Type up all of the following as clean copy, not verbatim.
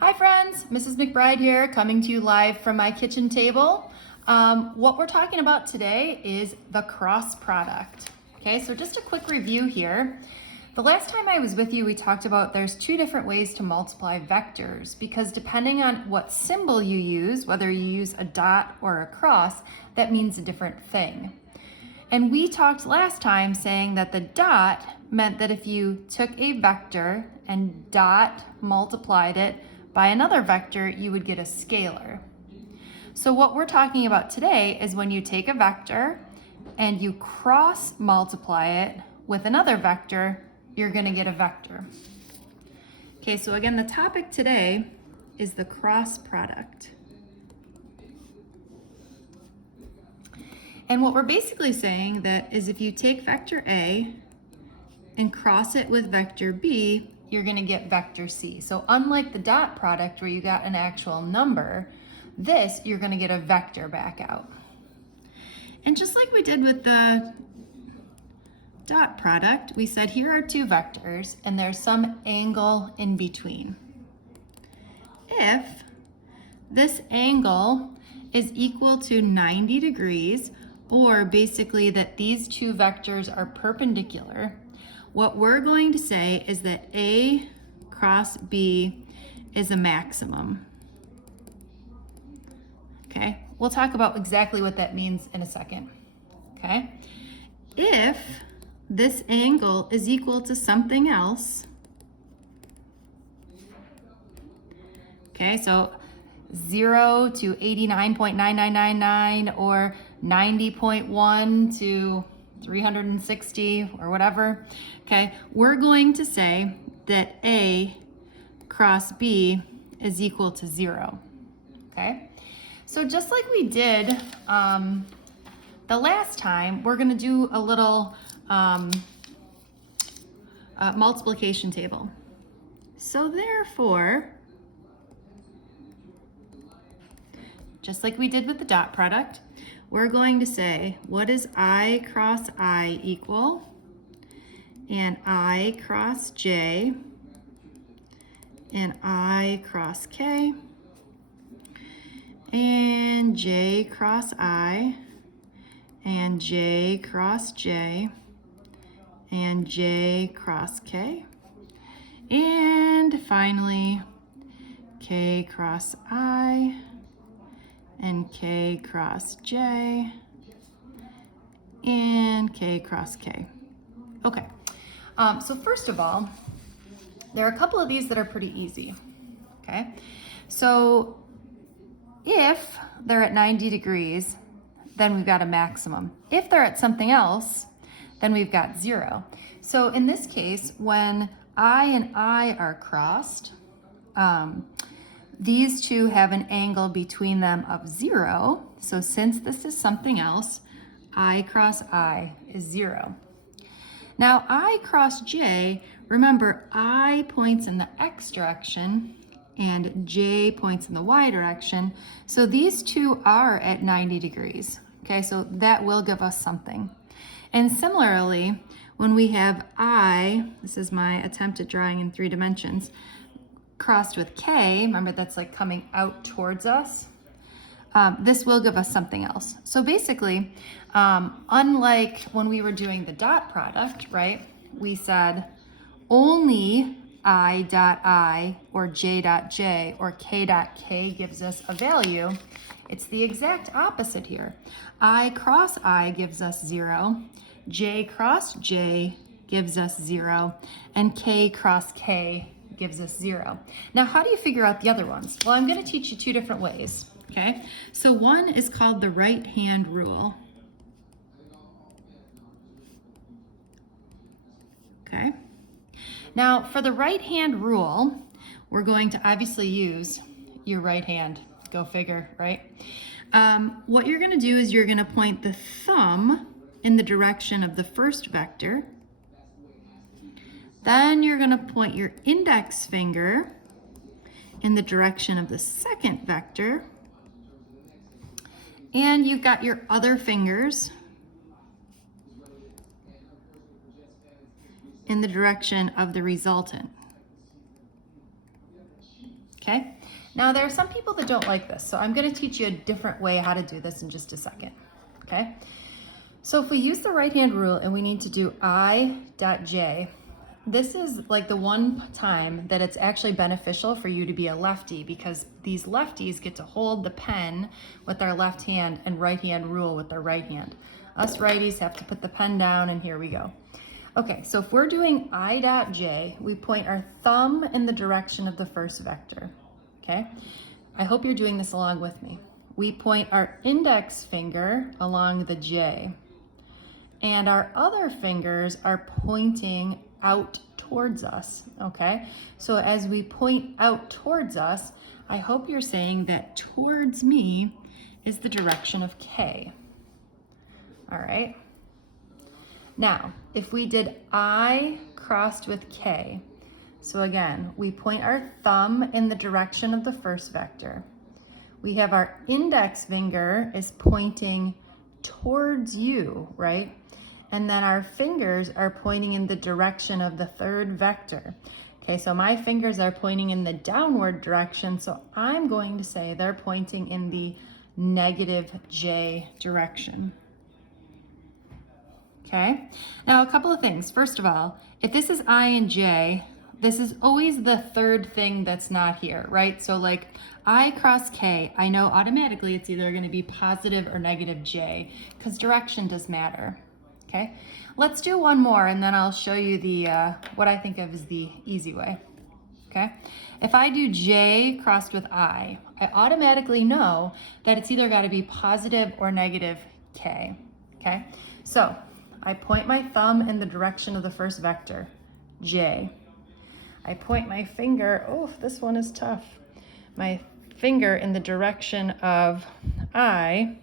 Hi friends, Mrs. McBride here, coming to you live from my kitchen table. What we're talking about today is the cross product. Okay, so just a quick review here. The last time I was with you, we talked about there's two different ways to multiply vectors because depending on what symbol you use, whether you use a dot or a cross, that means a different thing. And we talked last time saying that the dot meant that if you took a vector and dot multiplied it by another vector, you would get a scalar. So what we're talking about today is when you take a vector and you cross multiply it with another vector, you're going to get a vector. Okay, so again, the topic today is the cross product. And what we're basically saying that is if you take vector A and cross it with vector B, you're going to get vector C. So unlike the dot product where you got an actual number, this you're going to get a vector back out. And just like we did with the dot product, we said here are two vectors and there's some angle in between. If this angle is equal to 90 degrees, or basically that these two vectors are perpendicular, what we're going to say is that A cross B is a maximum. Okay, we'll talk about exactly what that means in a second. Okay, if this angle is equal to something else, okay, so 0 to 89.9999 or 90.1 to 360 or whatever, okay, we're going to say that A cross B is equal to 0, okay? So just like we did the last time, we're going to do a little multiplication table. So therefore, just like we did with the dot product, we're going to say, what is I cross I equal? And I cross J, and I cross K, and J cross I, and J cross J, and J cross K, and finally K cross I, and K cross J, and K cross K. Okay, so first of all, there are a couple of these that are pretty easy, okay? So if they're at 90 degrees, then we've got a maximum. If they're at something else, then we've got 0. So in this case, when I and I are crossed, these two have an angle between them of 0. So since this is something else, I cross I is 0. Now I cross J, remember I points in the X direction and J points in the Y direction. So these two are at 90 degrees. Okay, so that will give us something. And similarly, when we have I, this is my attempt at drawing in 3 dimensions, crossed with K, remember that's like coming out towards us, this will give us something else. So basically, unlike when we were doing the dot product, right, we said only I dot I or J dot J or K dot K gives us a value. It's the exact opposite here. I cross I gives us 0, J cross J gives us 0, and K cross K gives us 0. Now, how do you figure out the other ones? Well, I'm going to teach you 2 different ways, okay? So one is called the right-hand rule. Okay? Now, for the right-hand rule, we're going to obviously use your right hand. Go figure, right? What you're going to do is you're going to point the thumb in the direction of the first vector. Then you're going to point your index finger in the direction of the second vector. And you've got your other fingers in the direction of the resultant. okay? Now there are some people that don't like this, so I'm gonna teach you a different way how to do this in just a second, okay? So if we use the right-hand rule and we need to do I dot J, this is like the one time that it's actually beneficial for you to be a lefty, because these lefties get to hold the pen with our left hand and right-hand rule with our right hand. Us righties have to put the pen down, and here we go. Okay, so if we're doing I dot J, we point our thumb in the direction of the first vector, okay? I hope you're doing this along with me. We point our index finger along the J, and our other fingers are pointing out towards us, okay? So as we point out towards us, I hope you're saying that towards me is the direction of K. All right? Now, if we did I crossed with K, so again, we point our thumb in the direction of the first vector. We have our index finger is pointing towards you, right? And then our fingers are pointing in the direction of the third vector. Okay, so my fingers are pointing in the downward direction, so I'm going to say they're pointing in the negative J direction. Okay, now a couple of things. First of all, if this is I and J, this is always the third thing that's not here, right? So like I cross K, I know automatically it's either going to be positive or negative J, because direction does matter. Okay, let's do one more and then I'll show you the what I think of as the easy way. Okay, if I do J crossed with I automatically know that it's either got to be positive or negative K. Okay, so I point my thumb in the direction of the first vector, J. I point my finger, oh, this one is tough, my finger in the direction of I.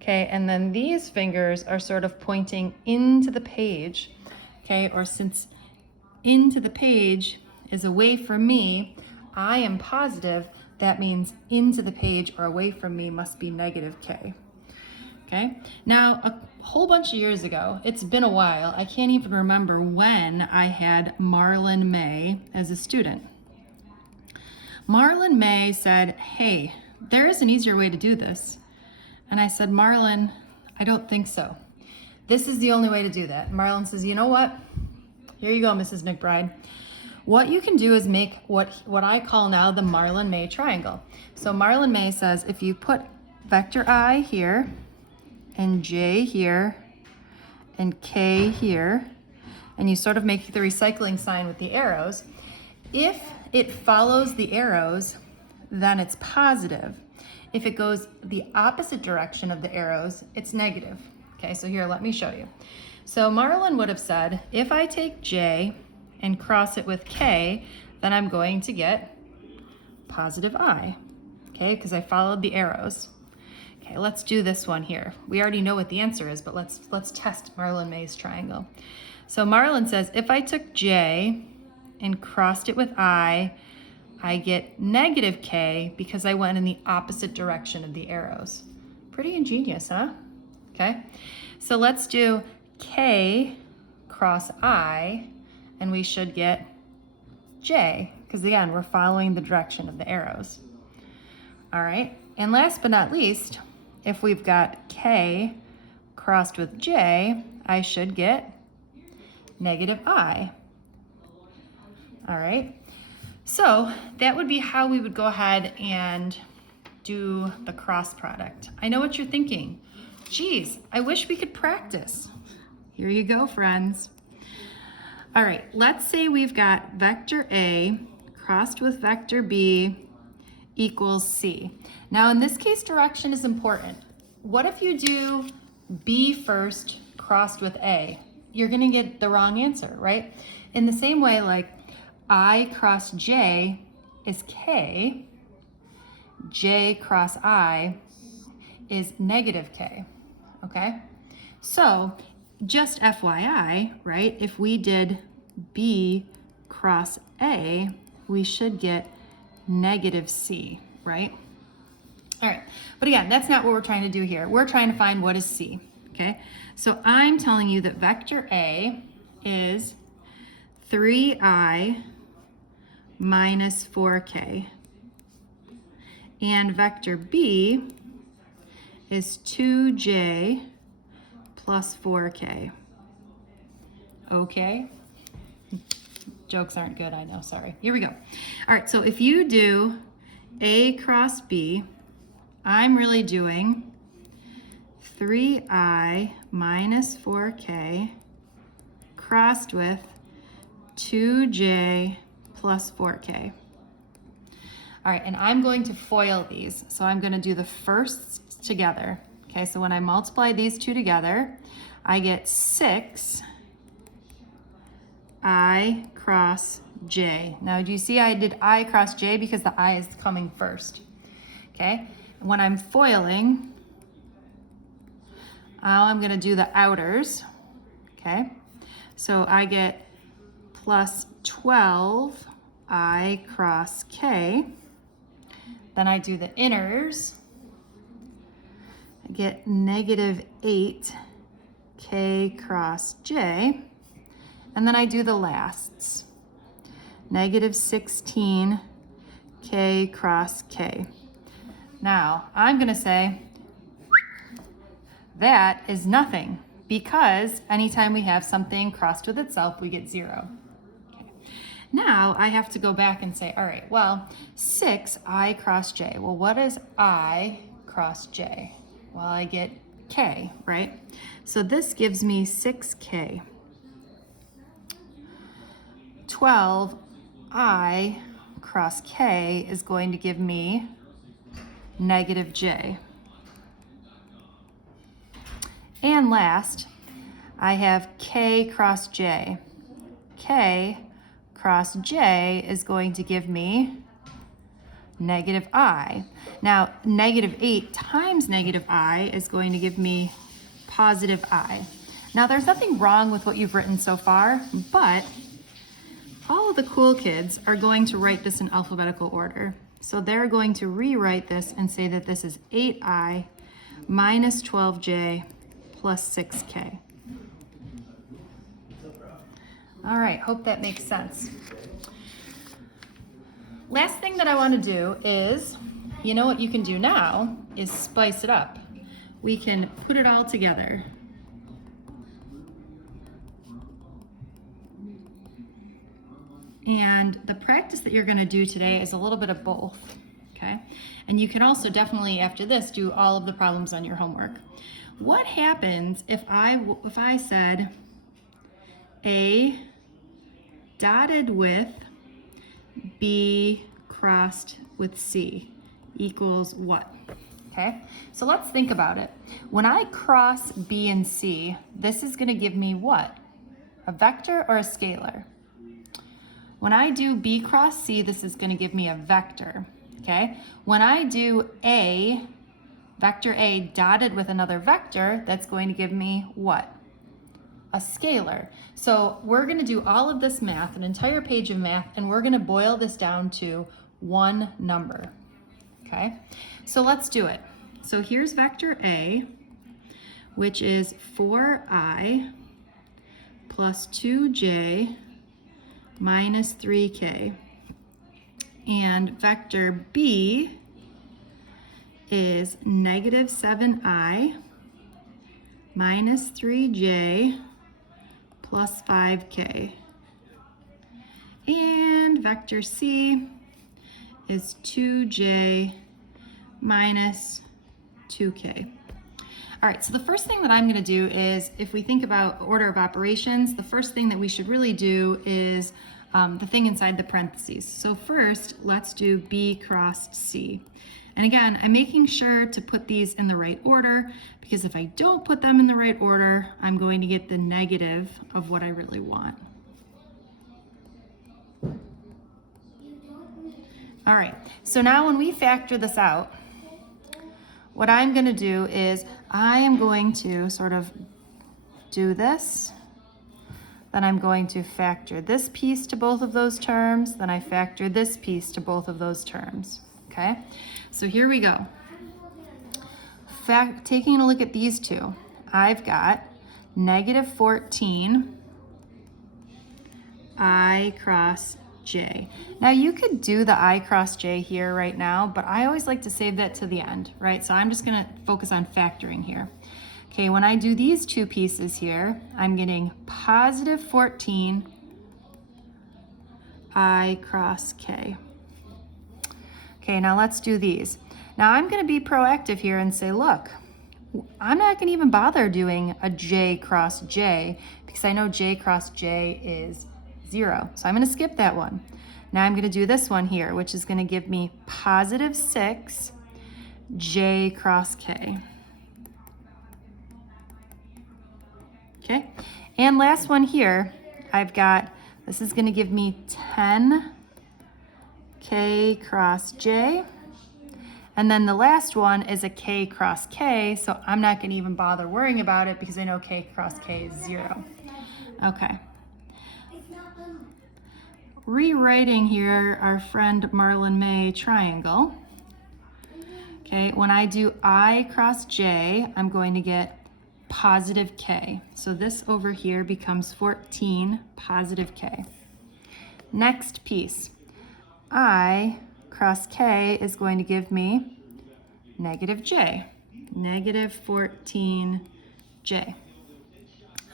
Okay, and then these fingers are sort of pointing into the page, okay, or since into the page is away from me, I am positive, that means into the page or away from me must be negative K. Okay, now a whole bunch of years ago, it's been a while, I can't even remember when I had Marlon May as a student. Marlon May said, hey, there is an easier way to do this. And I said, Marlon, I don't think so. This is the only way to do that. Marlon says, you know what? Here you go, Mrs. McBride. What you can do is make what I call now the Marlon May triangle. So Marlon May says, if you put vector I here, and J here, and K here, and you sort of make the recycling sign with the arrows, if it follows the arrows, then it's positive. If it goes the opposite direction of the arrows, it's negative. Okay, so here, let me show you. So Marlon would have said, if I take J and cross it with K, then I'm going to get positive I, okay, because I followed the arrows. Okay, let's do this one here. We already know what the answer is, but let's test Marlon May's triangle. So Marlon says, if I took J and crossed it with I get negative K because I went in the opposite direction of the arrows. Pretty ingenious, huh? Okay, so let's do K cross I, and we should get J, because again, we're following the direction of the arrows. All right, and last but not least, if we've got K crossed with J, I should get negative I. All right. So that would be how we would go ahead and do the cross product. I know what you're thinking. Geez, I wish we could practice. Here you go, friends. All right, let's say we've got vector A crossed with vector B equals C. Now in this case, direction is important. What if you do B first crossed with A? You're gonna get the wrong answer, right? In the same way, like I cross J is K, J cross I is negative K, okay? So just FYI, right, if we did B cross A, we should get negative C, right? All right, but again, that's not what we're trying to do here. We're trying to find what is C, okay? So I'm telling you that vector A is 3I minus 4K. And vector b is 2j plus 4k. Okay? Jokes aren't good, I know, sorry. Here we go. All right, so if you do A cross B, I'm really doing 3i minus 4k crossed with 2j plus 4k. All right, and I'm going to FOIL these. So I'm going to do the firsts together. Okay, so when I multiply these two together, I get 6i cross j. Now, do you see I did I cross j because the I is coming first? Okay, when I'm FOILing, now I'm going to do the outers. Okay, so I get plus 12i cross k. Then I do the inners. I get negative 8k cross j. And then I do the lasts. Negative 16k cross k. Now, I'm going to say that is nothing because anytime we have something crossed with itself, we get 0. Now I have to go back and say, all right, well, 6i cross j. Well, what is I cross j? Well, I get k, right? So this gives me 6k. 12i cross k is going to give me negative j. And last, I have k cross j. K cross j is going to give me negative I. Now, negative 8 times negative I is going to give me positive I. Now, there's nothing wrong with what you've written so far, but all of the cool kids are going to write this in alphabetical order. So they're going to rewrite this and say that this is 8i minus 12j plus 6k. All right, hope that makes sense. Last thing that I want to do is, you know what you can do now is spice it up. We can put it all together. And the practice that you're going to do today is a little bit of both, okay? And you can also definitely, after this, do all of the problems on your homework. What happens if I said A dotted with B crossed with C equals what? Okay, so let's think about it. When I cross B and C, this is going to give me what? A vector or a scalar? When I do B cross C, this is going to give me a vector, okay? When I do A, vector A dotted with another vector, that's going to give me what? A scalar. So we're going to do all of this math, an entire page of math, and we're going to boil this down to one number, okay? So let's do it. So here's vector A, which is 4i plus 2j minus 3k. And vector B is negative 7i minus 3j plus 5k. And vector C is 2j minus 2k. All right, so the first thing that I'm going to do is, if we think about order of operations, the first thing that we should really do is the thing inside the parentheses. So first, let's do B crossed C. And again, I'm making sure to put these in the right order, because if I don't put them in the right order, I'm going to get the negative of what I really want. All right, so now when we factor this out, what I'm going to do is I am going to sort of do this, then I'm going to factor this piece to both of those terms, then I factor this piece to both of those terms, okay? So here we go. Taking a look at these two, I've got negative 14 I cross j. Now you could do the I cross j here right now, but I always like to save that to the end, right? So I'm just gonna focus on factoring here. Okay, when I do these two pieces here, I'm getting positive 14 I cross k. Okay, now let's do these. Now I'm gonna be proactive here and say, look, I'm not gonna even bother doing a j cross j because I know j cross j is 0. So I'm gonna skip that one. Now I'm gonna do this one here, which is gonna give me positive 6 j cross k. Okay, and last one here, I've got, this is gonna give me 10 k cross j. And then the last one is a k cross k, so I'm not gonna even bother worrying about it because I know k cross k is 0. Okay. Rewriting here our friend Marlon May triangle. Okay, when I do I cross j, I'm going to get positive k. So this over here becomes 14 positive k. Next piece, I cross k is going to give me negative j, negative 14j.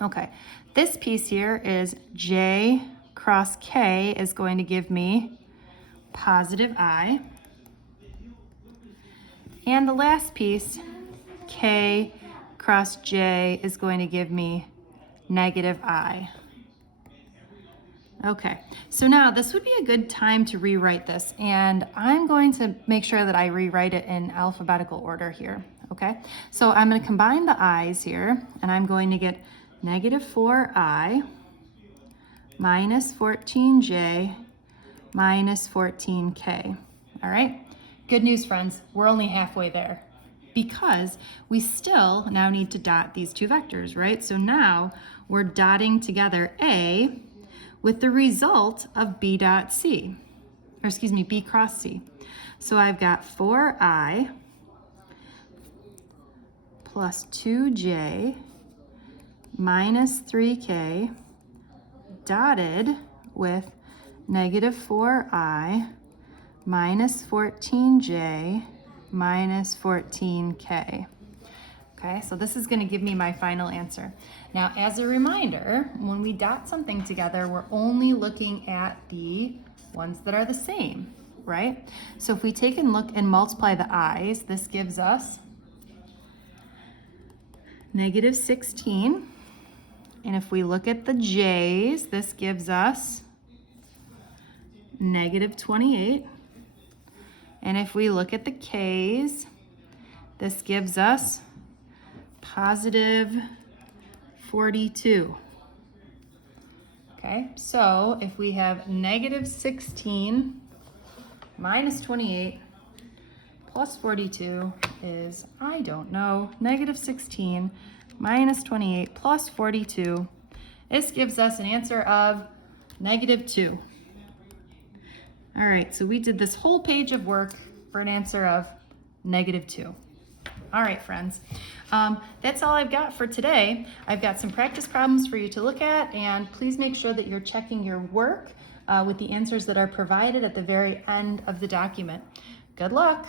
Okay, this piece here is j cross k is going to give me positive I. And the last piece, k cross j is going to give me negative I. Okay, so now this would be a good time to rewrite this, and I'm going to make sure that I rewrite it in alphabetical order here, okay? So I'm going to combine the i's here, and I'm going to get negative 4i minus 14j minus 14k, all right? Good news, friends, we're only halfway there because we still now need to dot these two vectors, right? So now we're dotting together A with the result of B dot C, or excuse me, B cross C. So I've got 4i plus 2j minus 3k dotted with negative 4i minus 14j minus 14k. Okay, so this is going to give me my final answer. Now, as a reminder, when we dot something together, we're only looking at the ones that are the same, right? So if we take and look and multiply the i's, this gives us negative 16. And if we look at the j's, this gives us negative 28. And if we look at the k's, this gives us positive 42. Okay, so if we have negative 16 minus 28 plus 42 is, I don't know, negative 16 minus 28 plus 42. This gives us an answer of negative 2. All right, so we did this whole page of work for an answer of negative 2. All right, friends, that's all I've got for today. I've got some practice problems for you to look at, and please make sure that you're checking your work with the answers that are provided at the very end of the document. Good luck.